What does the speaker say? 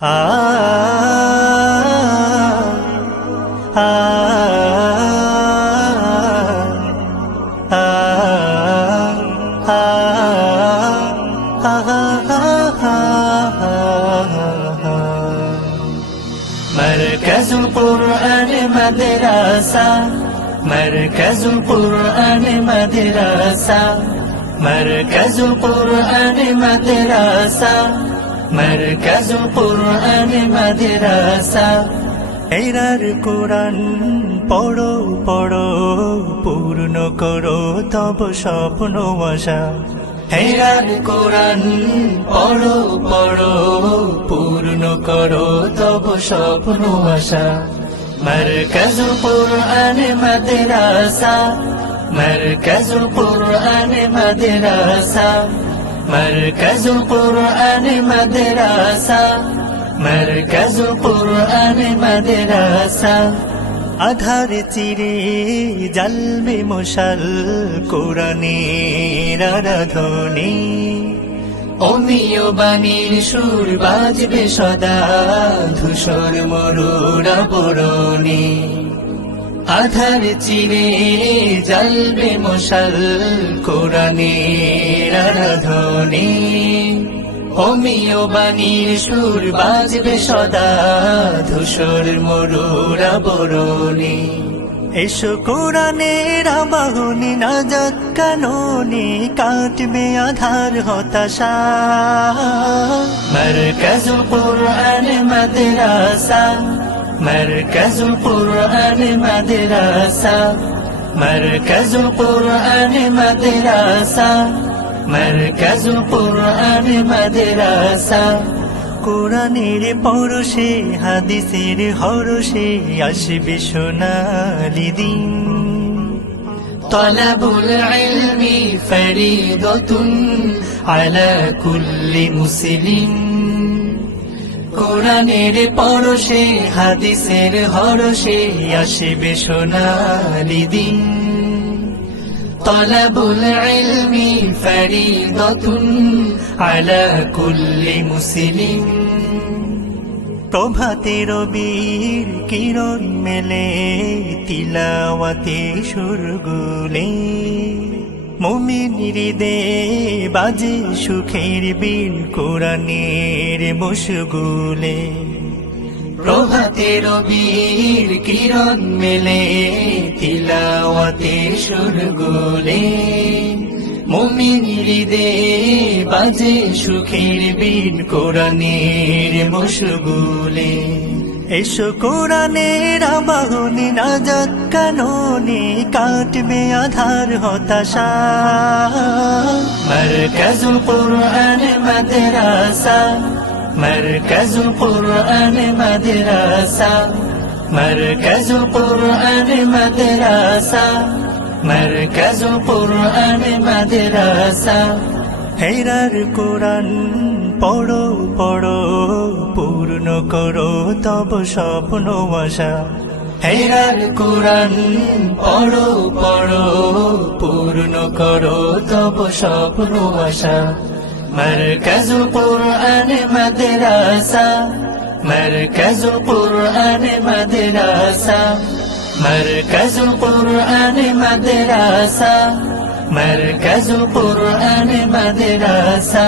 আ আ আ مركز القرآن مدرسة مركز القرآن مدرسة مركز القرآن مدرسة مركز القرآن مدرسة error কোরআন পড়ো পড়ো পূর্ণ করো তব স্বপ্ন আশা এরার কোরআন পড়ো পড়ো পূর্ণ করো তব স্বপ্ন আশা মারকাজুল কুরআন মাদ্রাসা মারকাজুল কুরআন মাদ্রাসা মারকাজুল কুরআন মাদ্রাসা মারকাজুল কুরআন মাদ্রাসা আধার চিরে জ্বলবে মশাল কোরআনের আরাধনে অমীয় বাণীর সুর বাজবে সদা ধূসর মরুর আবরণে আধার চিরে জ্বলবে মশাল কোরআনের আরাধনে অমীয় বাণীর সুর বাজবে সদা ধূসর মরুর আবরণে এসো কোরআনের আবাহনী নাজাত কাননে কাটবে আধার হতাশা মারকাজুল কুরআন মাদ্রাসা মারকাজুল কুরআন মাদ্রাসা মারকাজুল কুরআন মাদ্রাসা মারকাজুল কুরআন মাদ্রাসা কোরআনের পরশে হাদিসের হরষে আসবে সোনালি দিন তলাবুল ইলমি ফরিদাতুন আলা কুল্লি মুসলিম কোরআনের পরশে হাদিসের হরষে আসবে সোনালি দিন তলাবুল ইলমি ফরিদাতুন আলা কুল্লি মুসলিম প্রভাতের বীর কিরণ মেলে তিলাওয়াতে সুরগুলে মুমিন হৃদয়ে বাজে সুখের বীর কোরআনের মশগুলে প্রভাতের বীর কিরণ মেলে তিলাওয়াতে সুরগুলে মুমিন হৃদয়ে বাজে সুখের বীণ কোরআনের মশগুলে এসো কোরআনের আবাহনী নাজাত কাননে কাটবে আধার হতাশা মারকাজুল কুরআন মাদ্রাসা মারকাজুল কুরআন মাদ্রাসা মারকাজুল কুরআন মাদ্রাসা মারকাজুল কুরআন মাদ্রাসা হেরার কোরআন পড়ো পড়ো পূর্ণ করো তব স্বপ্ন আশা হেরার কোরআন পড়ো পড়ো পূর্ণ করো তব স্বপ্ন আশা মারকাজুল কুরআন মাদ্রাসা মারকাজুল কুরআন মাদ্রাসা মারকাজুল কুরআন মাদ্রাসা মারকাজুল কুরআন মাদ্রাসা